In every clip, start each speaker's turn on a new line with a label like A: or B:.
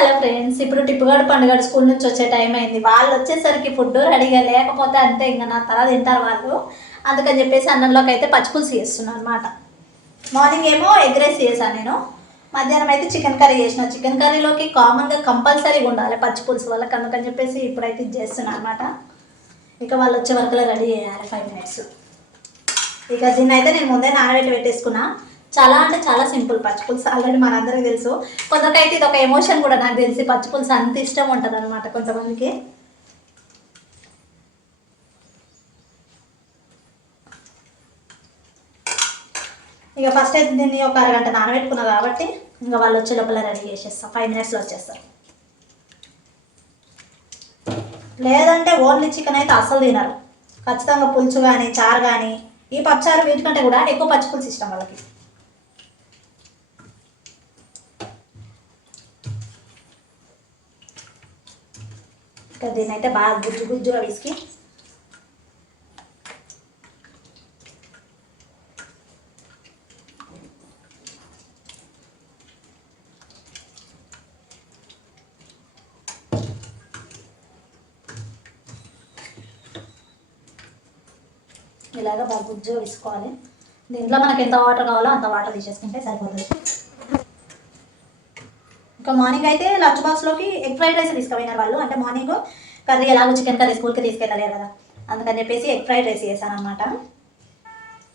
A: Hello friends ఇప్పుడు టిప్పుగాడు పండుగడు school నుంచి వచ్చే టైం అయింది. వాళ్ళు వచ్చేసరికి ఫుడ్ రెడీగా లేకపోతే అంతే ఇంకా నా తల తింటారు వాళ్ళు. అందుకని చెప్పేసి అన్నంలోకి అయితే పచ్చిపులుసు చేస్తున్నాను అనమాట మార్నింగ్ ఏమో ఎగ్ రైస్ చేశాను నేను. మధ్యాహ్నం అయితే చికెన్ కర్రీ చేసిన. చికెన్ కర్రీలోకి కామన్గా కంపల్సరీగా ఉండాలి పచ్చిపులుసు వాళ్ళకి. అందుకని చెప్పేసి ఇప్పుడైతే ఇది చేస్తున్నాను అనమాట ఇక వాళ్ళు వచ్చే వరకు రెడీ చేయాలి ఫైవ్ మినిట్స్ ఇక దీన్ని అయితే నేను ముందే నానబెట్టి పెట్టేసుకున్నా. చాలా అంటే చాలా సింపుల్. పచ్చిపులుసు ఆల్రెడీ మనందరికీ తెలుసు. కొందరికైతే ఇది ఒక ఎమోషన్ కూడా నాకు తెలిసి పచ్చిపులుసు అంత ఇష్టం ఉంటుంది అనమాట కొంతమందికి. ఇక ఫస్ట్ అయితే దీన్ని ఒక అరగంట నానబెట్టుకున్నా కాబట్టి ఇంకా వాళ్ళు వచ్చే లోపల రెడీ చేసేస్తాం. ఫైవ్ మినిట్స్లో వచ్చేస్తారు లేదంటే ఓన్లీ చికెన్ అయితే అసలు తినరు. ఖచ్చితంగా పులుసు కానీ చారు కానీ ఈ పచ్చారు వీటికంటే కూడా ఎక్కువ పచ్చి పులుసు ఇష్టం వాళ్ళకి. ఇంకా దీన్నైతే అయితే బాగా గుజ్జు గుజ్జుగా విసికి. ఇలాగ బాగా గుజ్జుగా విసుకోవాలి. దీంట్లో మనకి ఎంత వాటర్ కావాలో అంత వాటర్ తీసేసుకుంటే సరిపోతుంది. ఇంకా మార్నింగ్ అయితే లంచ్ బాక్స్లోకి ఎగ్ ఫ్రైడ్ రైస్ తీసుకుపోయినారు వాళ్ళు. అంటే మార్నింగ్ కర్రీ ఎలాగో చికెన్ కర్రీ స్కూల్కి తీసుకెళ్ళలేరు కదా. అందుకని చెప్పేసి ఎగ్ ఫ్రైడ్ రైస్ చేశాను అనమాట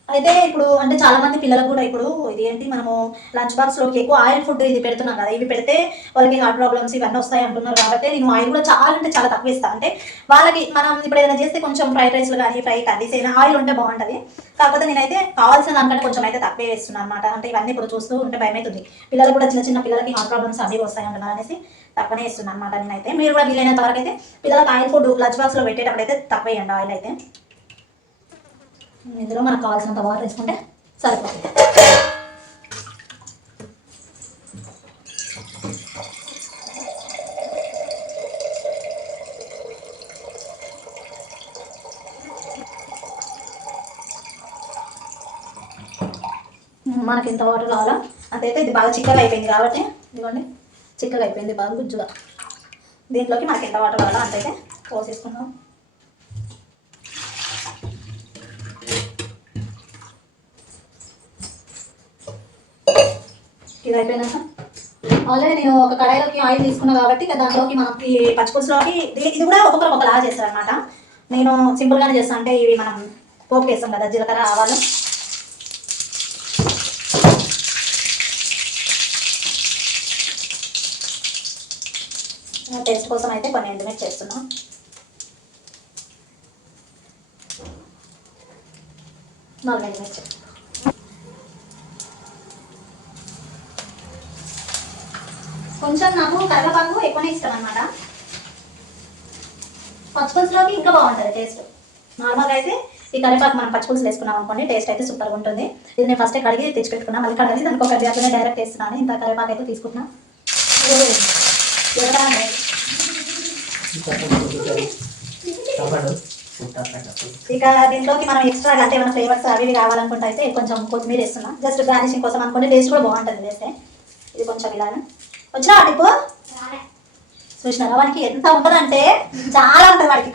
A: అయితే ఇప్పుడు అంటే చాలా మంది పిల్లలకు కూడా ఇప్పుడు ఇది ఏంటి మనము లంచ్ బాక్స్లోకి ఎక్కువ ఆయిల్ ఫుడ్ ఇది పెడుతున్నాం కదా. ఇవి పెడితే వాళ్ళకి హార్ట్ ప్రాబ్లమ్స్ ఇవన్నీ వస్తాయి అంటున్నారు కాబట్టి నేను ఆయిల్ కూడా చాలా అంటే చాలా తక్కువ ఇస్తాను అంటే వాళ్ళకి మనం ఇప్పుడు ఏదైనా చేస్తే కొంచెం ఫ్రైడ్ రైస్లు కానీ ఫ్రై కర్రీస్ అయినా ఆయిల్ ఉంటే బాగుంటుంది. కాకపోతే నేనైతే కావాల్సిన దానికంటే కొంచెం అయితే తక్కువే వేస్తున్నాను అనమాట అంటే ఇవన్నీ ఇప్పుడు చూస్తూ ఉంటే భయం అవుతుంది పిల్లలు కూడా చిన్న చిన్న పిల్లలకి హార్ట్ ప్రాబ్లమ్స్ అవి వస్తాయి అంటున్నారు అనేసి తక్కువనే ఇస్తున్నాను అనమాట నేనైతే. మీరు కూడా వీలైనంత వరకు అయితే పిల్లలకి ఆయిల్ ఫుడ్ లంచ్ బాక్స్లో పెట్టేటప్పుడు అయితే తక్కువ వేయండి ఆయిల్ అయితే. ఇందులో మనకు కావాల్సినంత వాటర్ వేసుకుంటే సరిపోతుంది. మనకి ఇంత వాటర్ కావాలా? అంతైతే ఇది బాగా చిక్కగా అయిపోయింది కాబట్టి ఇదిగోండి చిక్కగా అయిపోయింది బాగా గుజ్జుగా. దీంట్లోకి మనకి ఎంత వాటర్ కావాలో అంతైతే పోసేసుకుందాం. ఇది అయిపోయినాక ఆల్రెడీ నేను ఒక కడాయిలోకి ఆయిల్ తీసుకున్నా కాబట్టి దాంట్లోకి మనకి పచ్చిపులుసులోకి ఇది కూడా ఒక్కొక్కరు ఒకలాగా చేస్తారు అనమాట నేను సింపుల్గానే చేస్తాను అంటే ఇవి మనం పోపు వేస్తాం కదా జీలకర్ర ఆవాలు. టేస్ట్ కోసం అయితే కొన్ని ఎండుమిర్చి చేస్తున్నాం. నాలుగు ఎండుమిర్చి కొంచెం నాకు కరివేపాకు ఎక్కువనే ఇష్టం అనమాట పచ్చిపులుసులోకి ఇంకా బాగుంటుంది టేస్ట్ నార్మల్గా అయితే ఈ కరివేపాకు మనం పచ్చిపులుసు వేసుకున్నాం అనుకోండి టేస్ట్ అయితే సూపర్గా ఉంటుంది. ఇది నేను ఫస్ట్ కడిగి తెచ్చిపెట్టుకున్నాను మళ్ళీ కడిగి దానికి ఒక అట్లనే డైరెక్ట్ వేస్తున్నాను. ఇంత కరివేపాకు అయితే తీసుకుంటున్నాను ఇక దీంట్లోకి మనం ఎక్స్ట్రా అంటే ఏమైనా ఫ్లేవర్స్ అవి కావాలనుకుంటే అయితే కొంచెం కొత్తిమీర వేస్తున్నాం. జస్ట్ గార్నిషింగ్ కోసం అనుకుంటే టేస్ట్ కూడా బాగుంటుంది వేస్తే. ఇది కొంచెం ఇలాగా. వచ్చినా టిప్పు చూసినారా వానికి ఎంత ఉంటుందంటే చాలా ఉంటుంది వాడికి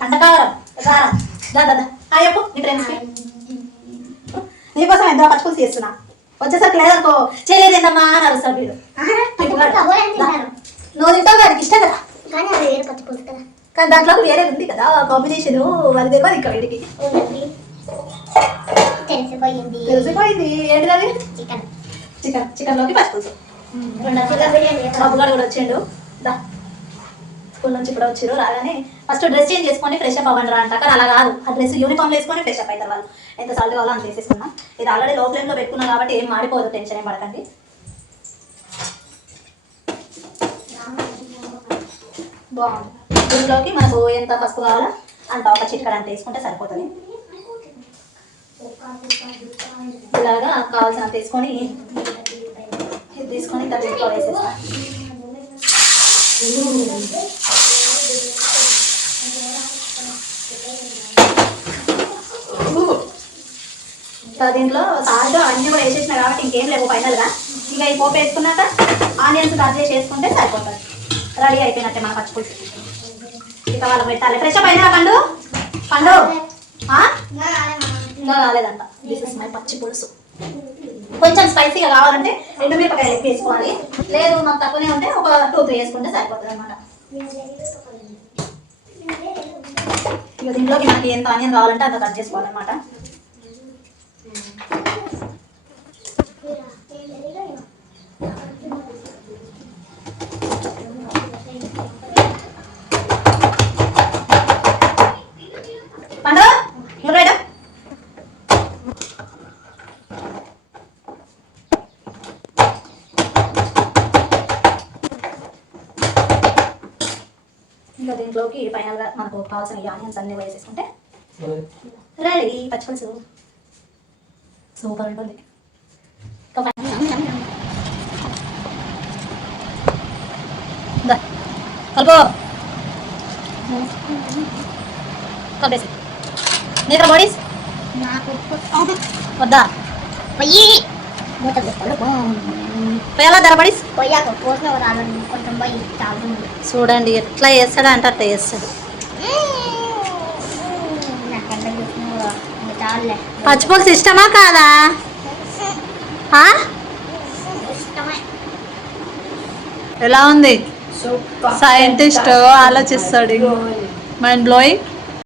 A: దా దా. హాయ్ చెప్పు నీ ఫ్రెండ్స్కి నీకోసం ఎంత పచ్చిపులుసు చేస్తున్నా. వచ్చేసరికి లేదనుకో చేయలేదు ఏందమ్మా అని అరుస్తాడు వీడు. దా. నువ్వు తింటావు వాడికి ఇష్టం కదా?
B: కానీ
A: దాంట్లో వేరే ఉంది కదా కాంబినేషన్ అది తెలియదు ఇంకా వీడికి.
B: తెలిసిపోయింది.
A: తెలిసిపోయింది. ఏంటిది అది
B: చికెన్.
A: చికెన్ చికెన్లోకి పచ్చిపులుసు
B: బాబు
A: గారు కూడా వచ్చిండు. దా. స్కూల్ నుంచి ఇప్పుడు వచ్చారు రాగానే ఫస్ట్ డ్రెస్ చేంజ్ చేసుకొని ఫ్రెష్ అప్ అవ్వండి రా అంట. అలా కాదు. ఆ డ్రెస్ యూనిఫామ్ వేసుకొని ఫ్రెష్ అప్ అవుతారు వాళ్ళు. ఎంత సాల్ట్ కావాలో అంత వేసేసుకున్నా ఇది ఆల్రెడీ లో ఫ్లేమ్లో పెట్టుకున్నాం కాబట్టి ఏం మాడిపోదు టెన్షన్ ఏం పడకండి. బాగుంది. దీంట్లోకి మనకు ఎంత పసుపు కావాలో అంత ఒక చిటికడ అంత వేసుకుంటే సరిపోతుంది. ఇలాగా కావాల్సినంత వేసుకొని తీసుకొని దీంట్లో వేసేస్తాను దీంట్లో సాల్ట్ అన్ని కూడా వేసేసిన కాబట్టి ఇంకేం లేవు ఫైనల్గా. ఇంకా ఈ పోపు వేసుకున్నాక ఆనియన్స్ కట్ చేసి వేసుకుంటే సరిపోతుంది. రెడీ అయిపోయినట్టే మన పచ్చి పులుసు. ఇక వాళ్ళకి పెట్టాలి. ఫ్రెష్ అప్ అయినా పండు? పండు? ఇంకా రాలేదంట. దిస్ ఇస్ మై పచ్చి పులుసు. కొంచెం స్పైసీగా కావాలంటే రెండు మిరపకాయలు ఎక్కువ వేసుకోవాలి. లేదు మాకు తక్కువనే ఉంటే ఒక టూ త్రీ వేసుకుంటే సరిపోతుంది అనమాట ఇక దీంట్లోకి మనకి ఎంత ఆనియన్ కావాలంటే అంత కట్ చేసుకోవాలన్నమాట పండు నువ్వు రైడా ఇంకా దీంట్లోకి ఫైనల్గా మనకు కావాల్సిన ఈ ఆనియన్స్ అన్ని వేసేసుకుంటే రెడీ పచ్చిపులుసు సూపర్ ఉంటుంది. ఫైనల్. కలుపు. కలిపేసి నీకు బాడీస్. వద్దా.
B: పొయ్యి మూత పొయ్యాక పోసిన కొంచెం
A: చూడండి ఎట్లా చేస్తాడు అంటే అట్లా చేస్తాడు.
B: చాలులే
A: పచ్చిపులుసు ఇష్టమా కాదా? ఎలా ఉంది? సైంటిస్ట్ ఆలోచిస్తాడు. Mind blowing